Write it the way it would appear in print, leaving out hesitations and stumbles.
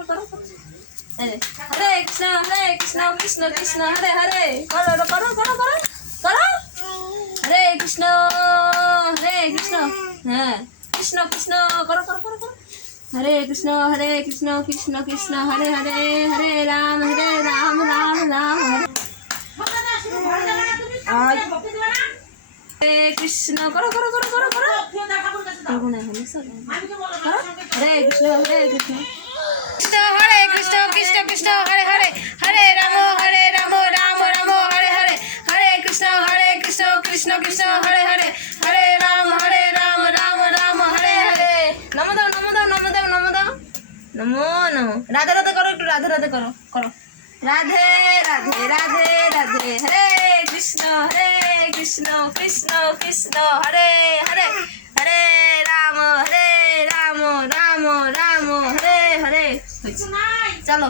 করো হরে কৃষ্ণ কৃষ্ণ কৃষ্ণ হরে হরে করো করো করো করো করো হরে কৃষ্ণ হ্যাঁ কৃষ্ণ কৃষ্ণ করো করো করো করো হরে কৃষ্ণ কৃষ্ণ কৃষ্ণ হরে হরে হরে রাম রাম রাম হরে হরে কৃষ্ণ করো করো করো করো করো হরে কৃষ্ণ কৃষ্ণ কৃষ্ণ কৃষ্ণ হরে হরে হরে রাম রাম রাম হরে হরে হরে কৃষ্ণ কৃষ্ণ কৃষ্ণ হরে হরে হরে রাম রাম রাম হরে হরে নমো দাও নমো দাও নমো দাও নমো দাও নমো নমো রাধে রাধে করো একটু রাধে রাধে করো করো রাধে রাধে রাধে রাধে হরে কৃষ্ণ কৃষ্ণ কৃষ্ণ হরে হরে হরে রাম রাম রাম রাম হরে হরে চলো।